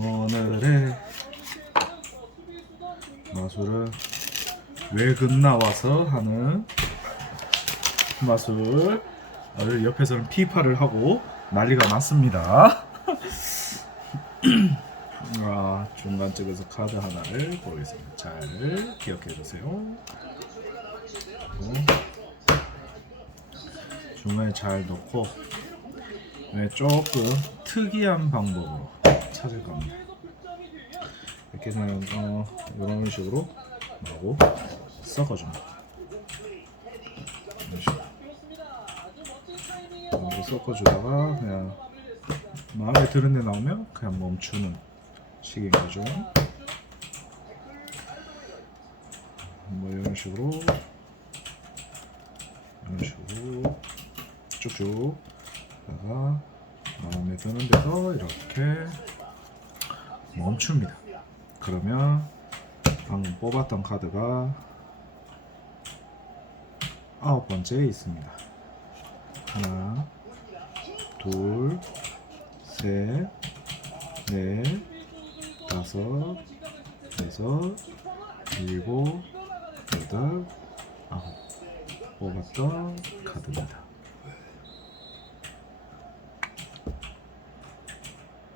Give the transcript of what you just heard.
오늘의 마술은 외근 나와서 하는 마술. 옆에서는 피파를 하고 난리가 났습니다. 중간 쪽에서 카드 하나를 보겠습니다. 잘 기억해 주세요. 중간에 잘 넣고 조금 특이한 방법으로 찾을 겁니다. 이렇게 그냥 이런 식으로 하고 섞어줍니다. 이런 식으로 섞어주다가 그냥 마음에 드는 데 나오면 그냥 멈추는 식인 거죠. 뭐 이런 식으로 쭉쭉 다가 마음에 드는 데서 이렇게 멈춥니다. 그러면 방금 뽑았던 카드가 9번째에 있습니다. 하나, 둘, 셋, 넷, 다섯, 여섯, 일곱, 여덟, 아홉 뽑았던 카드입니다.